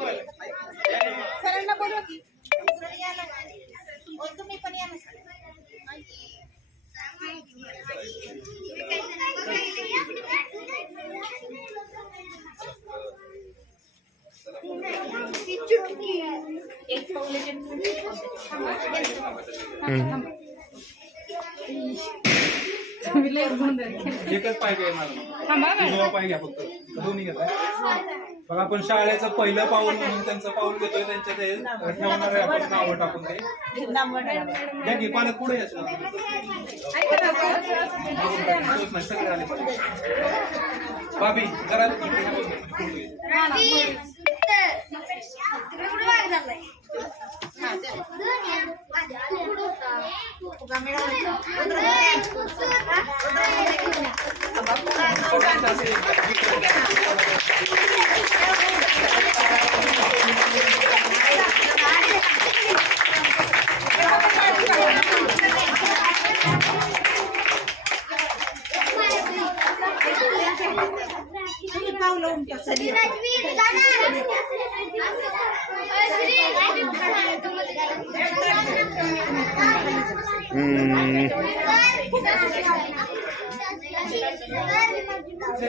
सरांना बोलवा की सर या ना तुम्ही पण या ना एक एकच पाय घ्या माझा पाय घ्या फक्त दोन्ही घेताय बघा आपण शाळेचं पहिलं पाऊल म्हणून त्यांचं पाऊल घेतोय त्यांच्या ते ठेवणार आहे आपण नावं टाकून ते घ्या की पालक पुढे यायचं सगळे आले बाबी जरा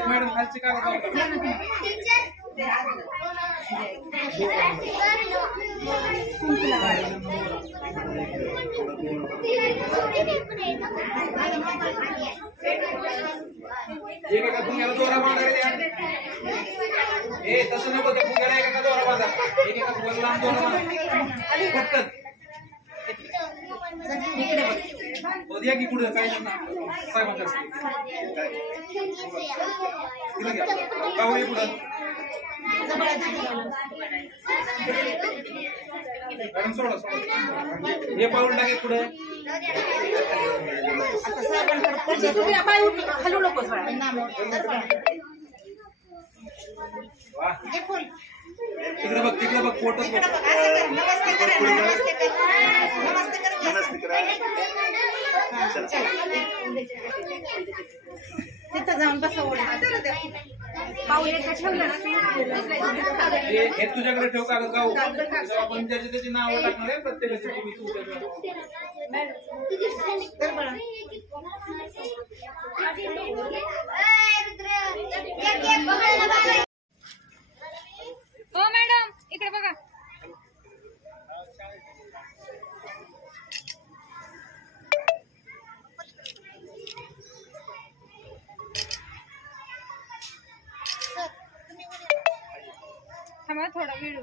मॅडम खालची काय एका भुंग्याला दोरा बांधायला तसं नको त्या भुंग्याला एका दोरा बांधा एका भुंग्याला लांब दोरा बांधा पटकन द्या की पुढे काय काय म्हणतात पुढं मॅडम सोडा हे पाऊल टाके पुढे हलू नकोस तिकडे बघ फोटो तिथं जाऊन बसा हे तुझ्याकडे ठेव कागद गाऊ आपण ज्याची त्याची नावं टाकणार आहे प्रत्येकाची हो मॅडम इकडे बघा थांबा थोडा वेळ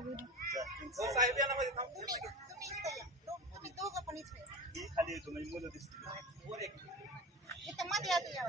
साहेब या ना मध्ये तुम्ही दोघं पण इथे खाली येतो म्हणजे मुलं दिसते इथं मध्ये येतो नाही